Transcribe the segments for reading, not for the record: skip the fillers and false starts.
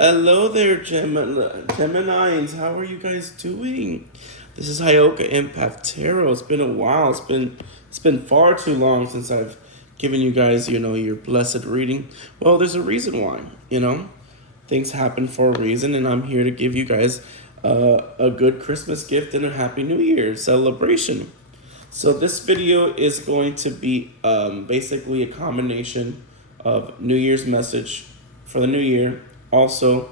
Hello there, Geminis. How are you guys doing? This is Hyoka Empath Tarot. It's been a while. It's been far too long since I've given you guys, your blessed reading. Well, there's a reason why. Things happen for a reason, and I'm here to give you guys a good Christmas gift and a Happy New Year celebration. So this video is going to be basically a combination of New Year's message for the new year. Also,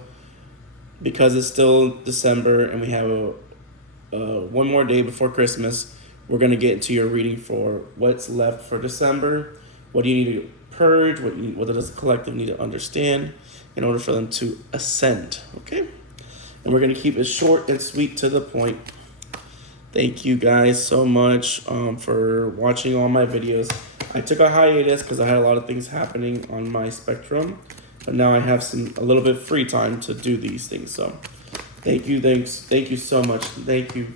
because it's still December and we have one more day before Christmas, we're going to get into your reading for what's left for December. What do you need to purge? What does the collective need to understand in order for them to ascend? Okay? And we're going to keep it short and sweet to the point. Thank you guys so much for watching all my videos. I took a hiatus because I had a lot of things happening on my spectrum, but now I have a little bit of free time to do these things. So thank you so much. Thank you.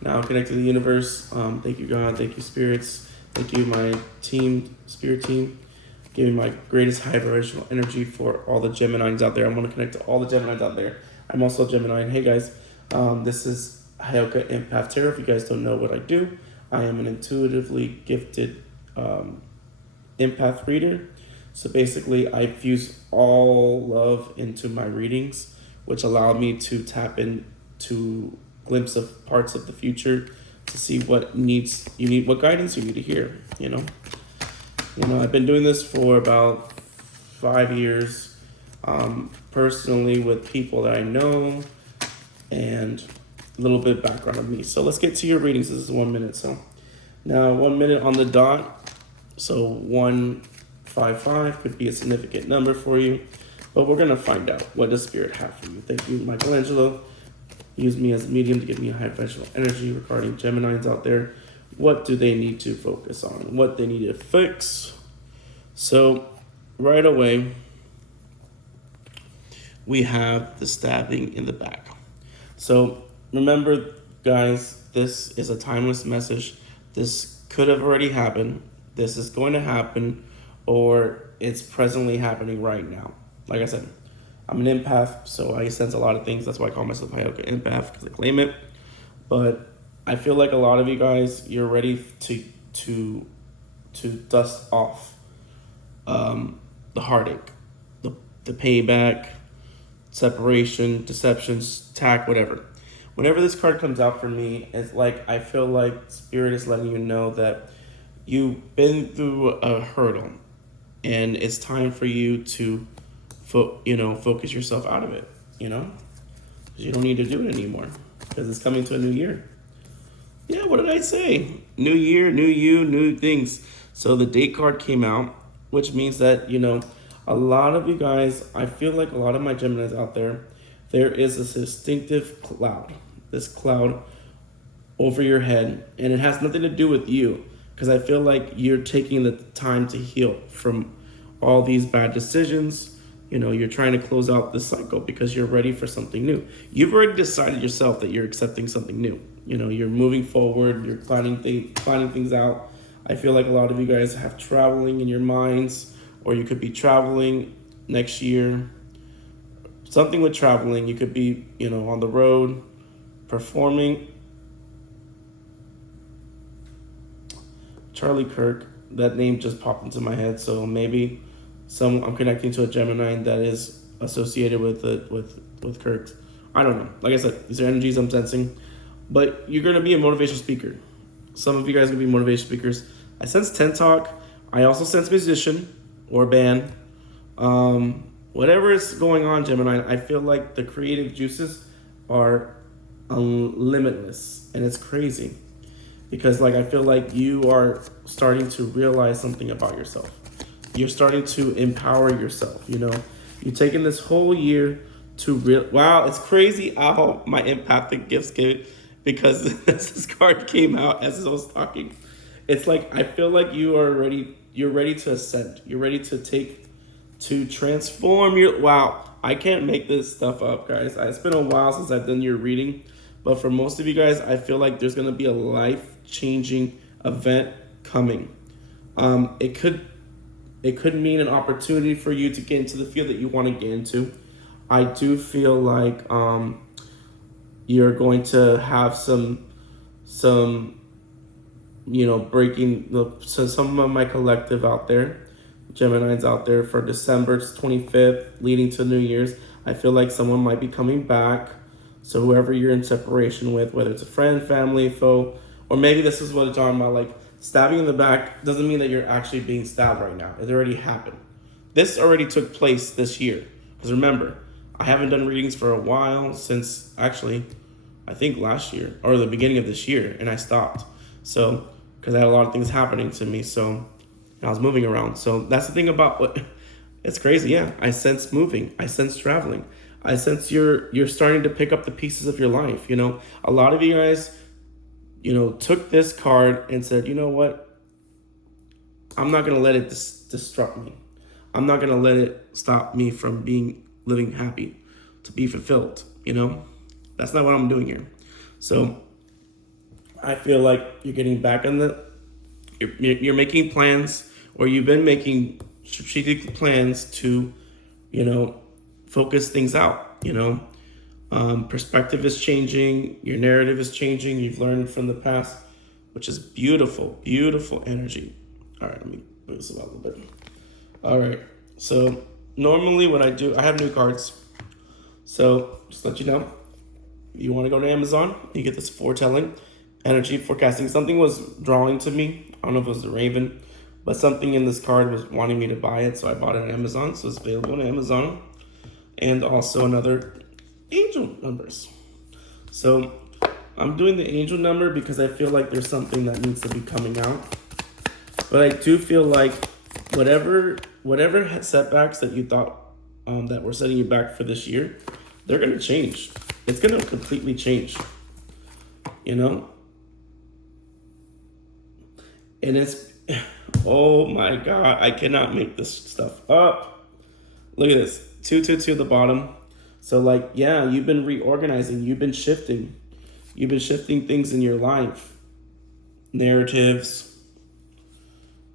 Now connect to the universe. Thank you, God. Thank you, spirits. Thank you, my spirit team. Giving my greatest high vibrational energy for all the Geminis out there. I want to connect to all the Geminis out there. I'm also a Gemini. And hey guys, this is Hyoka Empath Tarot. If you guys don't know what I do, I am an intuitively gifted empath reader. So basically, I fuse all love into my readings, which allow me to tap into glimpse of parts of the future to see what guidance you need to hear. I've been doing this for about 5 years, personally with people that I know, and a little bit of background of me. So let's get to your readings. This is 1 minute. So now 1 minute on the dot. So 155 could be a significant number for you, but we're going to find out what does spirit have for you. Thank you, Michelangelo. Use me as a medium to give me a high vibrational energy regarding Geminis out there. What do they need to focus on? What they need to fix? So right away, we have the stabbing in the back. So remember, guys, this is a timeless message. This could have already happened. This is going to happen, or it's presently happening right now. Like I said, I'm an empath, so I sense a lot of things. That's why I call myself Hyoka Empath, because I claim it. But I feel like a lot of you guys, you're ready to dust off the heartache, the payback, separation, deceptions, tact, whatever. Whenever this card comes out for me, it's like I feel like spirit is letting you know that you've been through a hurdle, and it's time for you to focus yourself out of it. Because you don't need to do it anymore, because it's coming to a new year. Yeah, what did I say? New year, new you, new things. So the date card came out, which means that a lot of you guys, I feel like a lot of my Geminis out there, there is this distinctive cloud, this cloud over your head, and it has nothing to do with you, because I feel like you're taking the time to heal from all these bad decisions. You're trying to close out this cycle because you're ready for something new. You've already decided yourself that you're accepting something new. You're moving forward, you're planning things out. I feel like a lot of you guys have traveling in your minds, or you could be traveling next year. Something with traveling, you could be, on the road, performing. Charlie Kirk, that name just popped into my head, so maybe I'm connecting to a Gemini that is associated with Kirk. I don't know. Like I said, these are energies I'm sensing, but you're gonna be a motivational speaker. Some of you guys are gonna be motivational speakers. I sense TED Talk. I also sense musician or band. Whatever is going on, Gemini, I feel like the creative juices are limitless, and it's crazy because I feel like you are starting to realize something about yourself. You're starting to empower yourself. You're taking this whole year to wow, it's crazy how my empathic gifts came, because this card came out as I was talking. It's like I feel like you're ready to ascend. You're ready to transform your wow. I can't make this stuff up, guys. It's been a while since I've done your reading, but for most of you guys, I feel like there's gonna be a life-changing event coming. It could It could mean an opportunity for you to get into the field that you want to get into. I do feel like you're going to have some breaking the so some of my collective out there, Geminis out there for December 25th, leading to New Year's. I feel like someone might be coming back. So whoever you're in separation with, whether it's a friend, family, foe, or maybe this is what it's talking about, like stabbing in the back doesn't mean that you're actually being stabbed right now. It already happened. This already took place this year. Because remember, I haven't done readings for a while since actually, I think last year or the beginning of this year, and I stopped. So, because I had a lot of things happening to me, so I was moving around. So that's the thing about what it's crazy. Yeah, I sense moving. I sense traveling. I sense you're starting to pick up the pieces of your life. A lot of you guys, took this card and said, you know what? I'm not gonna let it disrupt me. I'm not gonna let it stop me from living happy, to be fulfilled. That's not what I'm doing here. So I feel like you're getting back on you're making plans, or you've been making strategic plans to, focus things out. Perspective is changing, your narrative is changing. You've learned from the past, which is beautiful, beautiful energy. All right, let me move this about a little bit. All right, so normally what I do, I have new cards. So just let you know, you want to go to Amazon, you get this foretelling, energy forecasting. Something was drawing to me. I don't know if it was the Raven, but something in this card was wanting me to buy it, so I bought it on Amazon. So it's available on Amazon, and also another angel numbers. So I'm doing the angel number because I feel like there's something that needs to be coming out. But I do feel like whatever setbacks that you thought that were setting you back for this year, they're gonna change. It's gonna completely change. And it's, oh my God, I cannot make this stuff up. Look at this, 222 at the bottom. So you've been reorganizing, you've been shifting things in your life, narratives.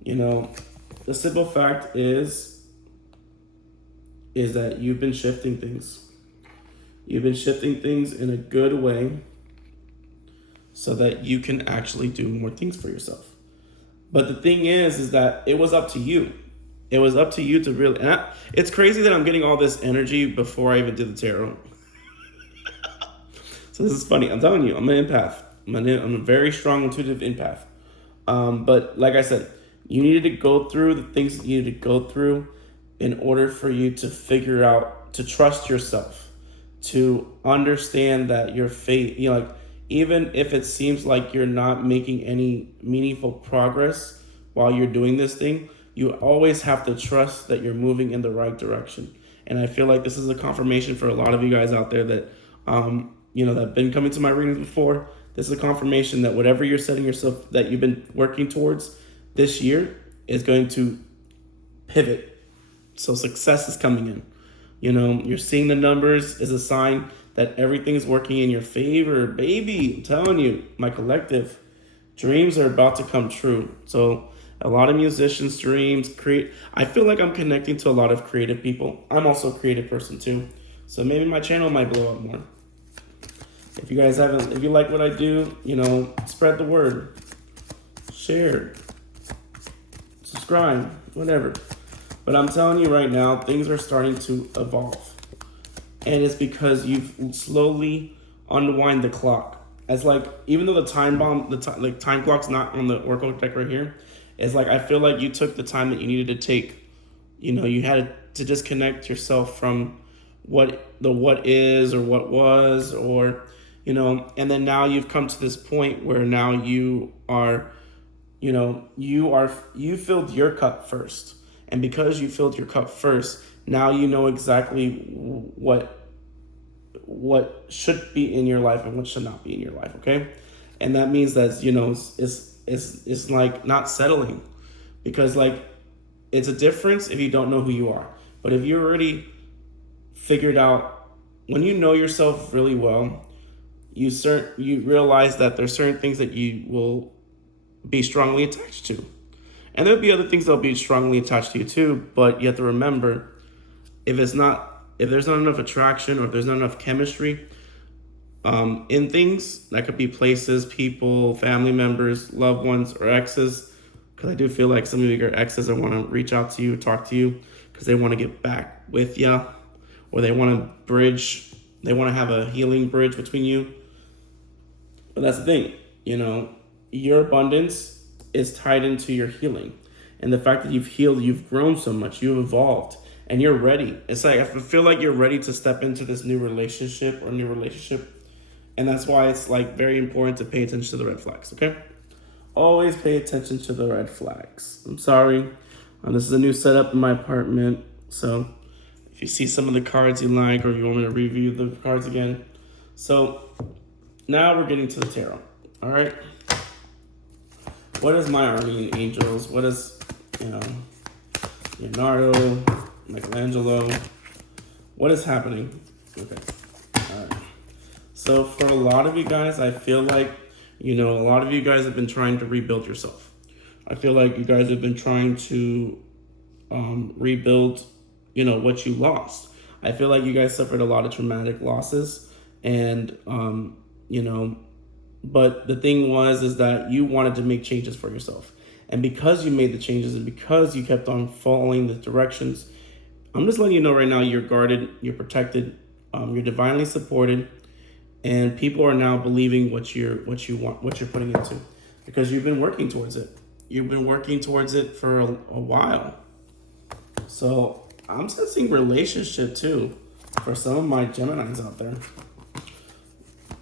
The simple fact is that you've been shifting things. You've been shifting things in a good way so that you can actually do more things for yourself. But the thing is that it was up to you. It was up to you to really, it's crazy that I'm getting all this energy before I even did the tarot. So this is funny. I'm telling you, I'm an empath. I'm a very strong intuitive empath. But like I said, you needed to go through the things that you needed to go through in order for you to figure out, to trust yourself, to understand that your fate, even if it seems like you're not making any meaningful progress while you're doing this thing, you always have to trust that you're moving in the right direction. And I feel like this is a confirmation for a lot of you guys out there that, that have been coming to my readings before. This is a confirmation that whatever you're setting yourself, that you've been working towards this year, is going to pivot. So success is coming in. You're seeing the numbers is a sign that everything is working in your favor, baby. I'm telling you, my collective dreams are about to come true. So a lot of musicians' dreams I feel like I'm connecting to a lot of creative people. I'm also a creative person too. So maybe my channel might blow up more. If you guys if you like what I do, spread the word, share, subscribe, whatever. But I'm telling you right now, things are starting to evolve. And it's because you've slowly unwind the clock. It's like, even though the time clock's not on the oracle deck right here, it's like, I feel like you took the time that you needed to take. You had to disconnect yourself from what is or what was, or, and then now you've come to this point where now you filled your cup first. And because you filled your cup first, now you know exactly what should be in your life and what should not be in your life, okay? And that means that, it's like not settling, because it's a difference if you don't know who you are. But if you already figured out, when you know yourself really well, you realize that there's certain things that you will be strongly attached to. And there'll be other things that'll be strongly attached to you too, but you have to remember, if there's not enough attraction, or if there's not enough chemistry in things, that could be places, people, family members, loved ones, or exes, because I do feel like some of your exes that want to reach out to you, talk to you, because they want to get back with you, or they want to have a healing bridge between you. But that's the thing, your abundance is tied into your healing. And the fact that you've healed, you've grown so much, you've evolved, and you're ready. It's like, I feel like you're ready to step into this new relationship. And that's why it's like very important to pay attention to the red flags, okay? Always pay attention to the red flags. I'm sorry. This is a new setup in my apartment. So if you see some of the cards you like, or you want me to review the cards again. So now we're getting to the tarot, all right? What is my Armenian angels? What is, Leonardo, Michelangelo? What is happening? Okay, all right. So for a lot of you guys, I feel like, a lot of you guys have been trying to rebuild yourself. I feel like you guys have been trying to rebuild, what you lost. I feel like you guys suffered a lot of traumatic losses, and, but the thing is that you wanted to make changes for yourself. And because you made the changes, and because you kept on following the directions, I'm just letting you know right now, you're guarded, you're protected, you're divinely supported, and people are now believing what you want, what you're putting into, because you've been working towards it. You've been working towards it for a while. So I'm sensing relationship too for some of my Geminis out there.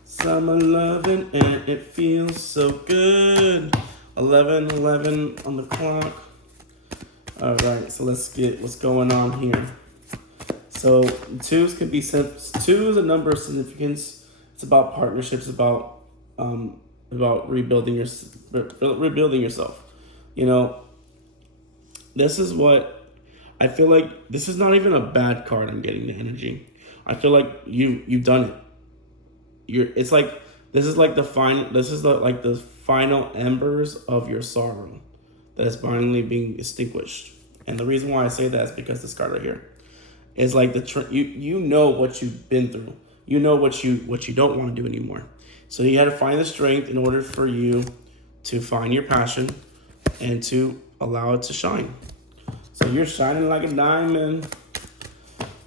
Summer loving and it feels so good. 11 on the clock. All right, so let's get what's going on here. So twos can be two is a number of significance. It's about partnerships, about rebuilding yourself. This is what I feel like. This is not even a bad card. I'm getting the energy. I feel like you've done it. It's like this is like the final. This is the final embers of your sorrow that is finally being extinguished. And the reason why I say that is because this card right here is like you know what you've been through. You know what you don't want to do anymore. So you had to find the strength in order for you to find your passion and to allow it to shine. So you're shining like a diamond.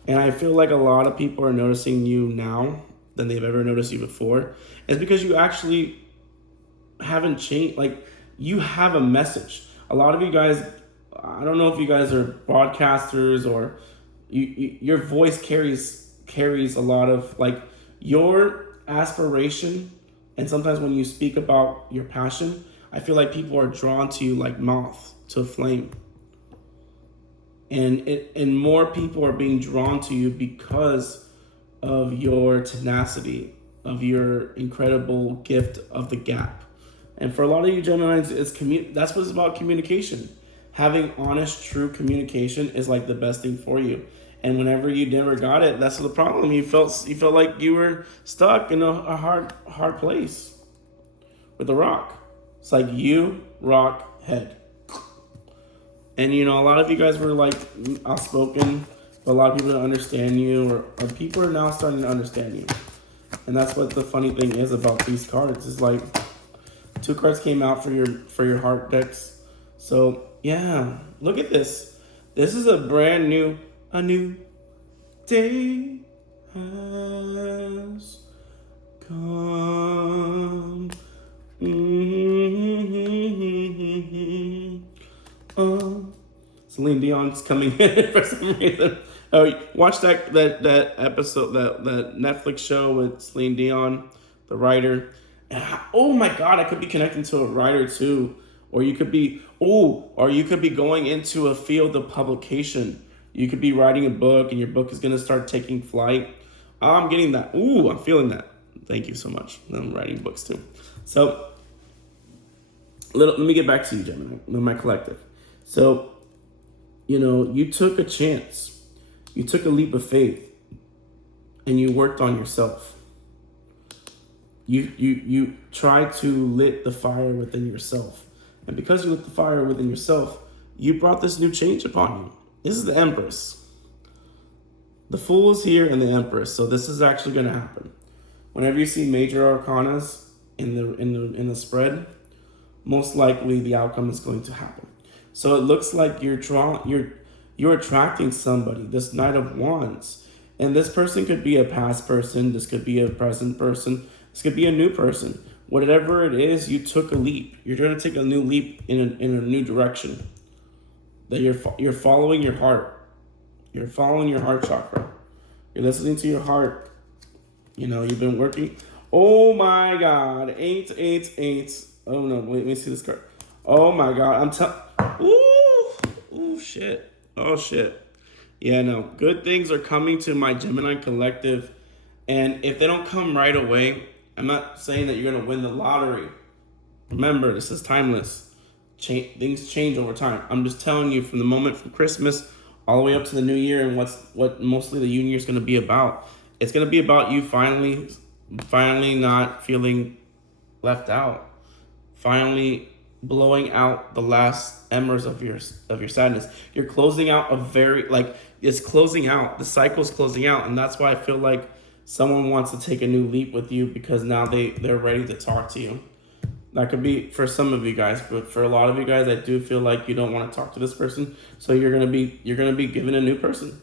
And I feel like a lot of people are noticing you now than they've ever noticed you before. It's because you actually haven't changed. Like, you have a message. A lot of you guys, I don't know if you guys are broadcasters, or your voice carries a lot of like your aspiration. And sometimes when you speak about your passion, I feel like people are drawn to you like moth to a flame. And more people are being drawn to you because of your tenacity, of your incredible gift of the gap. And for a lot of you Geminis, that's what it's about, communication. Having honest, true communication is like the best thing for you. And whenever you never got it, that's the problem. You felt like you were stuck in a hard place with a rock. It's like you rock head. And a lot of you guys were like outspoken, but a lot of people don't understand you, or people are now starting to understand you. And that's what the funny thing is about these cards. Is like 2 cards came out for your heart decks. So yeah, look at this. This is a new day has come. Celine Dion's coming in for some reason. Oh, watch that episode, that Netflix show with Celine Dion, the writer. Oh my God, I could be connecting to a writer too, or you could be going into a field of publication. You could be writing a book, and your book is gonna start taking flight. I'm getting that. Ooh, I'm feeling that. Thank you so much. I'm writing books too. So let me get back to you, Gemini, my collective. So, you took a chance. You took a leap of faith, and you worked on yourself. You tried to lit the fire within yourself, And because you lit the fire within yourself, you brought this new change upon you. This is the Empress. The Fool is here and the Empress. So this is actually going to happen. Whenever you see major arcanas in the spread, most likely the outcome is going to happen. So it looks like you're attracting somebody, this Knight of Wands. And this person could be a past person, this could be a present person, this could be a new person. Whatever it is, you took a leap. You're going to take a new leap in a new direction. That you're following your heart. You're following your heart chakra. You're listening to your heart. You know, you've been working. Oh my God, 8, 8, 8. Oh no, wait, let me see this card. Oh my God, ooh, shit. Oh shit. Yeah, no, good things are coming to my Gemini collective. And if they don't come right away, I'm not saying that you're going to win the lottery. Remember, this is timeless. Things change over time. I'm just telling you, from the moment from Christmas all the way up to the new year, and what mostly the new year is going to be about. It's going to be about you finally not feeling left out. Finally blowing out the last embers of your sadness. You're closing out it's closing out. The cycle's closing out, and that's why I feel like someone wants to take a new leap with you, because now they're ready to talk to you. That could be for some of you guys, but for a lot of you guys, I do feel like you don't want to talk to this person, so you're gonna be given a new person.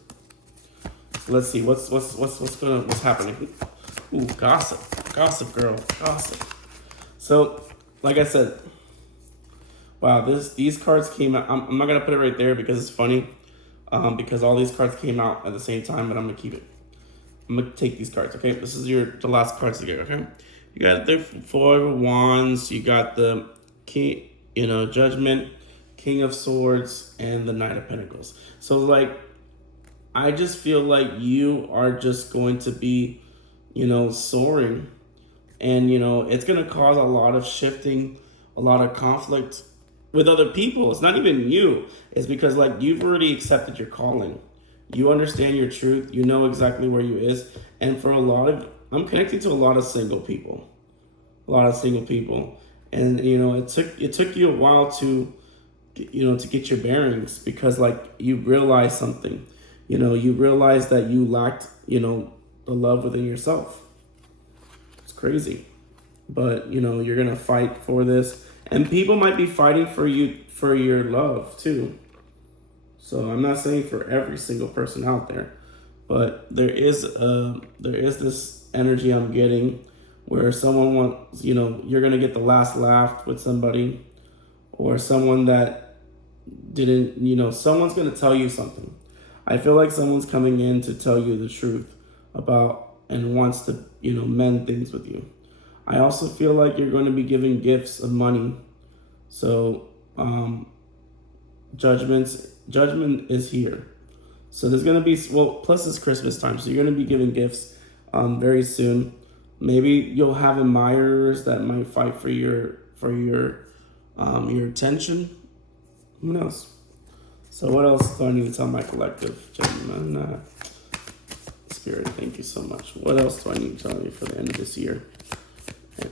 So let's see what's happening. Ooh, gossip, girl, gossip. So, like I said, wow, these cards came out. I'm not gonna put it right there because it's funny, because all these cards came out at the same time, but I'm gonna keep it. I'm gonna take these cards, okay? This is the last cards to get, okay? You got the Four of Wands, you got the King, Judgment, King of Swords, and the Knight of Pentacles. So like, I just feel like you are just going to be, soaring, and it's gonna cause a lot of shifting, a lot of conflict with other people. It's not even you. It's because like you've already accepted your calling. You understand your truth. You know exactly where you is. And for I'm connecting to a lot of single people. And, it took you a while to get your bearings, because like you realize something. You realize that you lacked, the love within yourself. It's crazy. But, you're going to fight for this. And people might be fighting for you, for your love too. So I'm not saying for every single person out there, but there is this energy I'm getting where someone wants, you're going to get the last laugh with somebody, or someone that didn't, someone's going to tell you something. I feel like someone's coming in to tell you the truth about, and wants to, mend things with you. I also feel like you're going to be giving gifts of money. So, Judgment is here. So there's going to be, plus it's Christmas time, so you're going to be giving gifts very soon. Maybe you'll have admirers that might fight for your attention. Who knows? So what else do I need to tell my collective, Gemini? Spirit, thank you so much. What else do I need to tell you for the end of this year? Okay.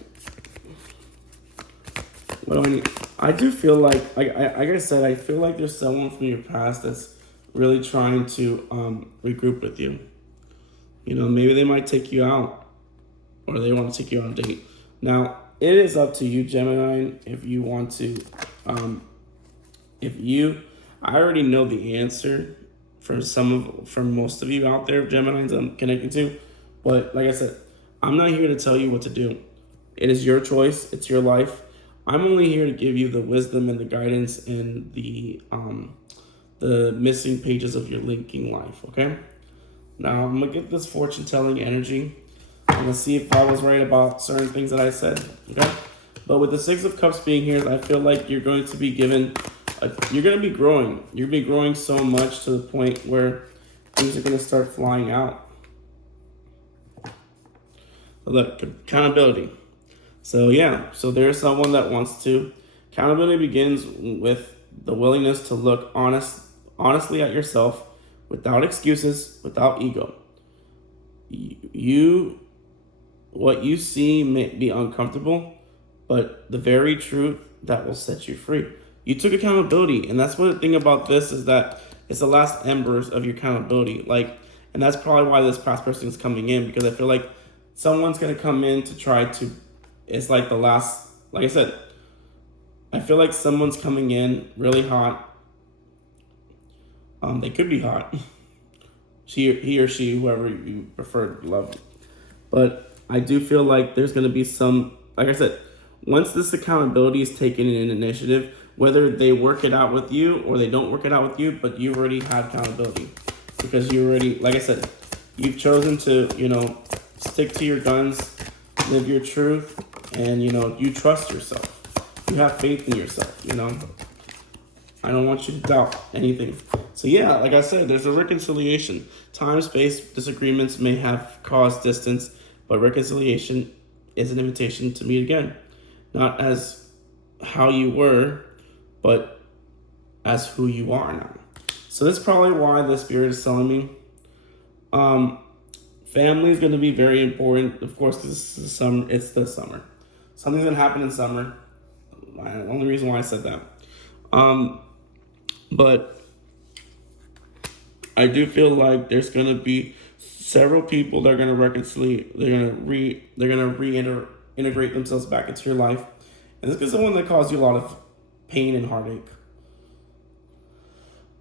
What do I need? I do feel like I said, I feel like there's someone from your past that's really trying to regroup with you. Maybe they might take you out, or they want to take you on a date. Now, it is up to you, Gemini, if you want to. I already know the answer from most of you out there, Geminis I'm connecting to. But like I said, I'm not here to tell you what to do. It is your choice. It's your life. I'm only here to give you the wisdom and the guidance and the missing pages of your linking life, okay? Now, I'm going to get this fortune-telling energy. I'm going to see if I was right about certain things that I said, okay? But with the Six of Cups being here, I feel like you're going to be given... you're going to be growing. You're going to be growing so much to the point where things are going to start flying out. Look, accountability. So there's someone that wants to. Accountability begins with the willingness to look honestly at yourself, without excuses, without ego. What you see may be uncomfortable, but the very truth that will set you free. You took accountability, and that's what the thing about this is that it's the last embers of your accountability. Like, and that's probably why this past person is coming in, because I feel like someone's gonna come in to try to. It's like the last. Like I said, I feel like someone's coming in really hot. They could be hot. He or she, whoever you prefer to love. But I do feel like there's gonna be some. Like I said, once this accountability is taken in initiative, whether they work it out with you or they don't work it out with you, but you already had accountability because you already, like I said, you've chosen to, stick to your guns, live your truth, and, you trust yourself. You have faith in yourself, I don't want you to doubt anything. So yeah, like I said, there's a reconciliation. Time, space, disagreements may have caused distance, but reconciliation is an invitation to meet again. Not as how you were, but as who you are now. So that's probably why the spirit is telling me. Family is going to be very important, of course, because it's the summer. Something's going to happen in summer. The only reason why I said that. But I do feel like there's going to be several people that are going to reconcile. They're going to reintegrate themselves back into your life. And this is the one that caused you a lot of pain and heartache.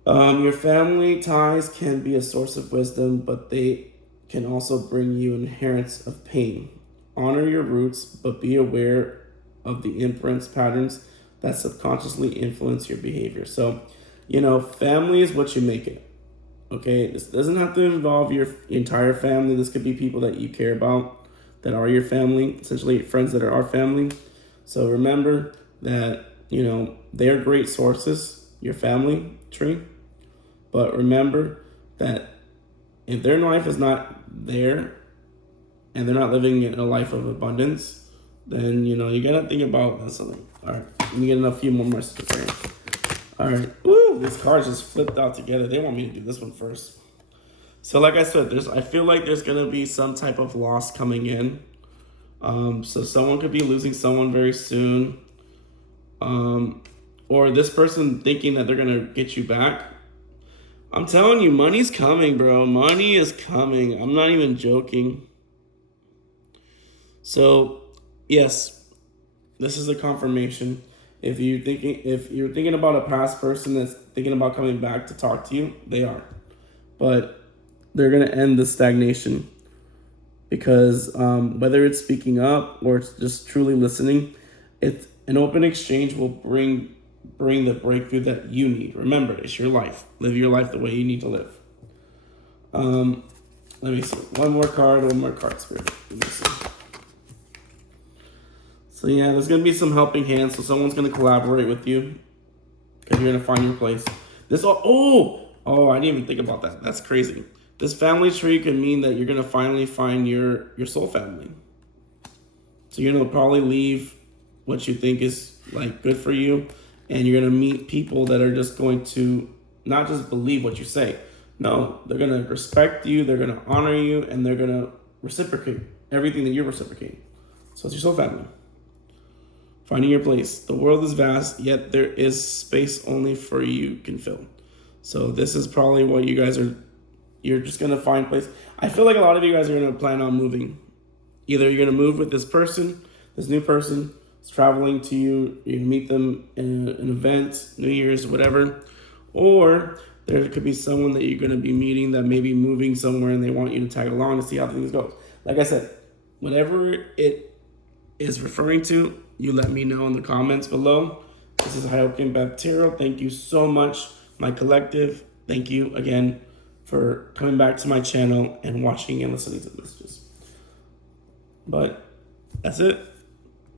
Your family ties can be a source of wisdom, but they can also bring you inherence of pain. Honor your roots, but be aware of the imprints, patterns that subconsciously influence your behavior. So, family is what you make it. Okay, this doesn't have to involve your entire family. This could be people that you care about, that are your family, essentially friends that are our family. So remember that, they are great sources, your family tree. But remember that if their life is not there and they're not living in a life of abundance, then, you got to think about something. All right, let me get a few more messages here. All right, woo, this card just flipped out together. They want me to do this one first. So like I said, I feel like there's going to be some type of loss coming in. So someone could be losing someone very soon. Or this person thinking that they're going to get you back. I'm telling you, money's coming, bro. Money is coming. I'm not even joking. So, yes, this is a confirmation. If you're thinking about a past person that's thinking about coming back to talk to you, they are. But they're going to end the stagnation. Because whether it's speaking up or it's just truly listening, an open exchange will bring the breakthrough that you need. Remember, it's your life. Live your life the way you need to live. Let me see. One more card, Spirit. Let me see. So yeah, there's going to be some helping hands. So someone's going to collaborate with you because you're going to find your place. I didn't even think about that. That's crazy. This family tree could mean that you're going to finally find your soul family. So you're going to probably leave what you think is like good for you, and you're going to meet people that are just going to not just believe what you say. No, they're going to respect you, they're going to honor you, and they're going to reciprocate everything that you're reciprocating. So it's your soul family. Finding your place. The world is vast, yet there is space only for you can fill. So this is probably what you guys are. You're just going to find place. I feel like a lot of you guys are going to plan on moving. Either you're going to move with this person, this new person is traveling to you, you can meet them in an event, New Year's, whatever. Or there could be someone that you're going to be meeting that may be moving somewhere and they want you to tag along to see how things go. Like I said, whatever it is referring to, you let me know in the comments below. This is Hyokin Baptero. Thank you so much, my collective. Thank you again for coming back to my channel and watching and listening to the messages. But that's it.